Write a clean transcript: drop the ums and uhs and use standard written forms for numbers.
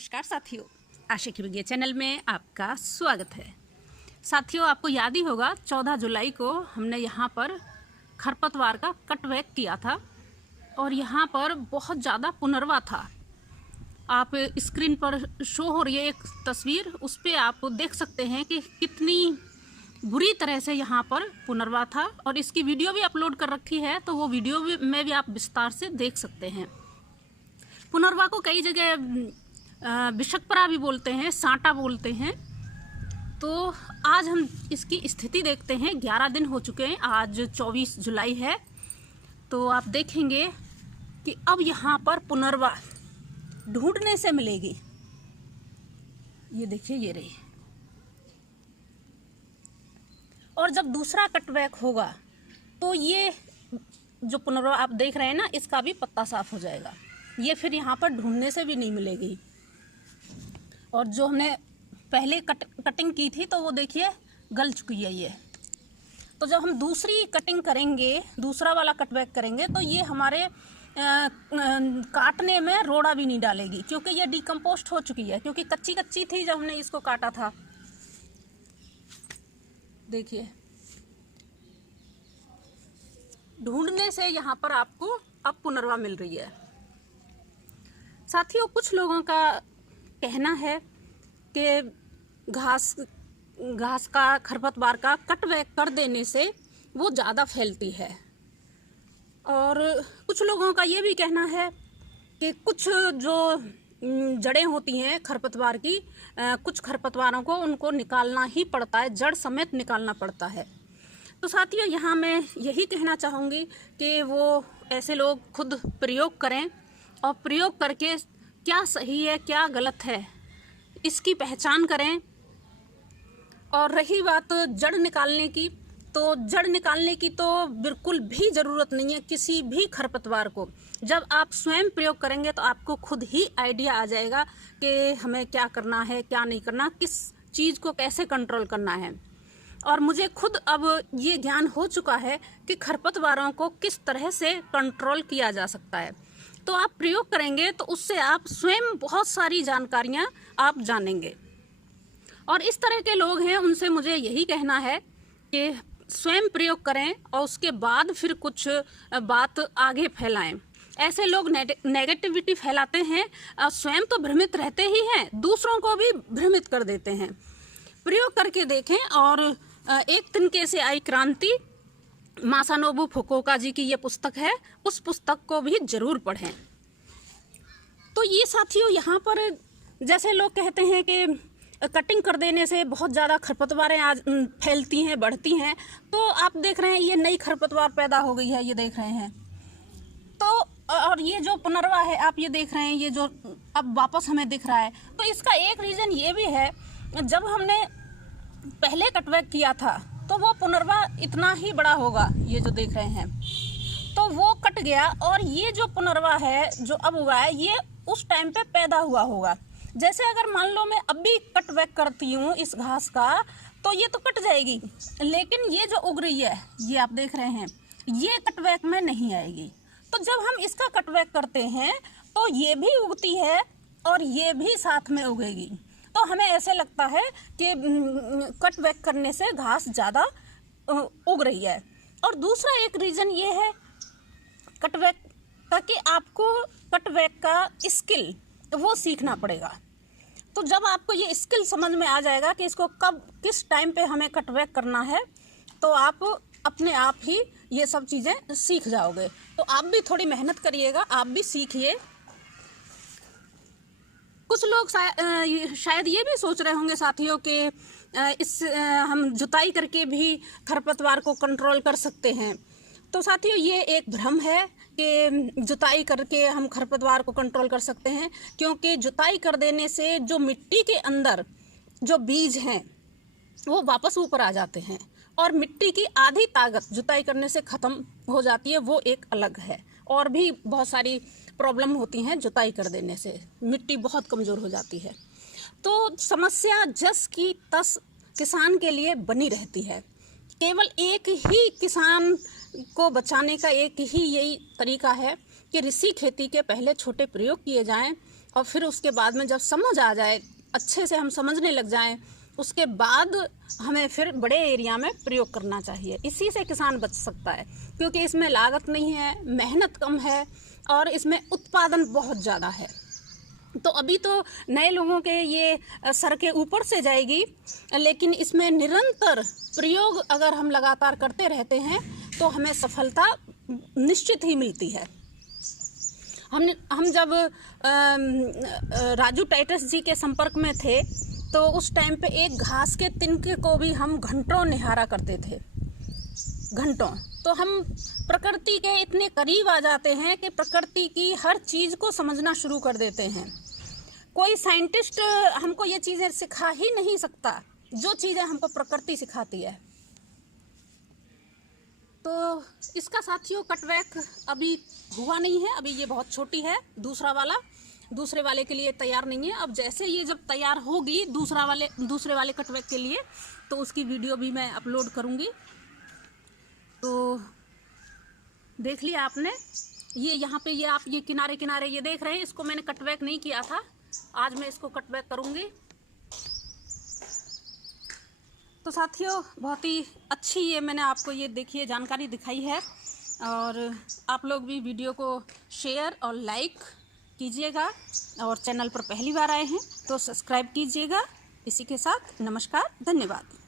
नमस्कार साथियों, आशा की विज्ञ चैनल में आपका स्वागत है। साथियों, आपको याद ही होगा 14 जुलाई को हमने यहाँ पर खरपतवार का कटवैक किया था और यहाँ पर बहुत ज़्यादा पुनर्वा था। आप स्क्रीन पर शो हो रही है एक तस्वीर, उस पर आप देख सकते हैं कि कितनी बुरी तरह से यहाँ पर पुनर्वा था और इसकी वीडियो भी अपलोड कर रखी है, तो वो वीडियो में भी आप विस्तार से देख सकते हैं। पुनर्वा को कई जगह बिशकपरा भी बोलते हैं, सांटा बोलते हैं। तो आज हम इसकी स्थिति देखते हैं। 11 दिन हो चुके हैं, आज 24 जुलाई है। तो आप देखेंगे कि अब यहाँ पर पुनर्वा ढूंढने से मिलेगी। ये देखिए, ये रही। और जब दूसरा कटवैक होगा तो ये जो पुनर्वा आप देख रहे हैं ना, इसका भी पत्ता साफ हो जाएगा। ये फिर यहाँ पर ढूंढने से भी नहीं मिलेगी। और जो हमने पहले कटिंग की थी तो वो देखिए गल चुकी है ये। तो जब हम दूसरी कटिंग करेंगे, दूसरा वाला कटवैक करेंगे, तो ये हमारे काटने में रोड़ा भी नहीं डालेगी, क्योंकि ये डिकम्पोस्ट हो चुकी है। क्योंकि कच्ची कच्ची थी जब हमने इसको काटा था। देखिए, ढूंढने से यहाँ पर आपको अब पुनर्वा मिल रही है। साथियों, कुछ लोगों का कहना है कि घास का, खरपतवार का कटवैक कर देने से वो ज़्यादा फैलती है। और कुछ लोगों का ये भी कहना है कि कुछ जो जड़ें होती हैं खरपतवार की, कुछ खरपतवारों को उनको निकालना ही पड़ता है, जड़ समेत निकालना पड़ता है। तो साथियों, यहाँ मैं यही कहना चाहूँगी कि वो ऐसे लोग खुद प्रयोग करें और प्रयोग करके क्या सही है क्या गलत है इसकी पहचान करें। और रही बात जड़ निकालने की, तो जड़ निकालने की तो बिल्कुल भी ज़रूरत नहीं है किसी भी खरपतवार को। जब आप स्वयं प्रयोग करेंगे तो आपको खुद ही आइडिया आ जाएगा कि हमें क्या करना है, क्या नहीं करना, किस चीज़ को कैसे कंट्रोल करना है। और मुझे खुद अब ये ज्ञान हो चुका है कि खरपतवारों को किस तरह से कंट्रोल किया जा सकता है। तो आप प्रयोग करेंगे तो उससे आप स्वयं बहुत सारी जानकारियाँ आप जानेंगे। और इस तरह के लोग हैं, उनसे मुझे यही कहना है कि स्वयं प्रयोग करें और उसके बाद फिर कुछ बात आगे फैलाएं। ऐसे लोग नेगेटिविटी फैलाते हैं, स्वयं तो भ्रमित रहते ही हैं, दूसरों को भी भ्रमित कर देते हैं। प्रयोग करके देखें। और एक तिनके से आई क्रांति, मासानोबु फुकुओका जी की ये पुस्तक है, उस पुस्तक को भी जरूर पढ़ें। तो ये साथियों, यहाँ पर जैसे लोग कहते हैं कि कटिंग कर देने से बहुत ज़्यादा खरपतवारें आज फैलती हैं, बढ़ती हैं, तो आप देख रहे हैं ये नई खरपतवार पैदा हो गई है, ये देख रहे हैं। तो और ये जो पुनर्वा है आप ये देख रहे हैं, ये जो अब वापस हमें दिख रहा है, तो इसका एक रीज़न ये भी है, जब हमने पहले कटवैक किया था तो वो पुनर्वा इतना ही बड़ा होगा, ये जो देख रहे हैं, तो वो कट गया। और ये जो पुनर्वा है जो अब हुआ है, ये उस टाइम पे पैदा हुआ होगा। जैसे अगर मान लो मैं अभी कटवैक करती हूँ इस घास का, तो ये तो कट जाएगी, लेकिन ये जो उग रही है, ये आप देख रहे हैं, ये कटवैक में नहीं आएगी। तो जब हम इसका कटवैक करते हैं तो ये भी उगती है और ये भी साथ में उगेगी। तो हमें ऐसे लगता है कि कटवैक करने से घास ज़्यादा उग रही है। और दूसरा एक रीज़न ये है कटवैक का कि आपको कटवैक का स्किल वो सीखना पड़ेगा। तो जब आपको ये स्किल समझ में आ जाएगा कि इसको कब किस टाइम पे हमें कटवैक करना है, तो आप अपने आप ही ये सब चीज़ें सीख जाओगे। तो आप भी थोड़ी मेहनत करिएगा, आप भी सीखिए। कुछ लोग शायद ये भी सोच रहे होंगे साथियों कि हम जुताई करके भी खरपतवार को कंट्रोल कर सकते हैं। तो साथियों, ये एक भ्रम है कि जुताई करके हम खरपतवार को कंट्रोल कर सकते हैं, क्योंकि जुताई कर देने से जो मिट्टी के अंदर जो बीज हैं वो वापस ऊपर आ जाते हैं और मिट्टी की आधी ताकत जुताई करने से ख़त्म हो जाती है, वो एक अलग है। और भी बहुत सारी प्रॉब्लम होती हैं जुताई कर देने से, मिट्टी बहुत कमज़ोर हो जाती है। तो समस्या जस की तस किसान के लिए बनी रहती है। केवल एक ही किसान को बचाने का एक ही यही तरीका है कि ऋषि खेती के पहले छोटे प्रयोग किए जाएं और फिर उसके बाद में जब समझ आ जाए, अच्छे से हम समझने लग जाएं, उसके बाद हमें फिर बड़े एरिया में प्रयोग करना चाहिए। इसी से किसान बच सकता है, क्योंकि इसमें लागत नहीं है, मेहनत कम है और इसमें उत्पादन बहुत ज़्यादा है। तो अभी तो नए लोगों के ये सर के ऊपर से जाएगी, लेकिन इसमें निरंतर प्रयोग अगर हम लगातार करते रहते हैं तो हमें सफलता निश्चित ही मिलती है। हम जब राजू टाइटस जी के संपर्क में थे तो उस टाइम पे एक घास के तिनके को भी हम घंटों निहारा करते थे, घंटों। तो हम प्रकृति के इतने करीब आ जाते हैं कि प्रकृति की हर चीज़ को समझना शुरू कर देते हैं। कोई साइंटिस्ट हमको ये चीज़ें सिखा ही नहीं सकता जो चीज़ें हमको प्रकृति सिखाती है। तो इसका साथियों कटवैक अभी हुआ नहीं है, अभी ये बहुत छोटी है। दूसरे वाले के लिए तैयार नहीं है। अब जैसे ये जब तैयार होगी दूसरे वाले कटवैक के लिए, तो उसकी वीडियो भी मैं अपलोड करूँगी। तो देख लिया आपने, ये यहाँ पे आप ये किनारे किनारे ये देख रहे हैं, इसको मैंने कटवैक नहीं किया था, आज मैं इसको कटवैक करूँगी। तो साथियों बहुत ही अच्छी ये मैंने आपको ये देखिए जानकारी दिखाई है, और आप लोग भी वीडियो को शेयर और लाइक कीजिएगा, और चैनल पर पहली बार आए हैं तो सब्सक्राइब कीजिएगा। इसी के साथ नमस्कार, धन्यवाद।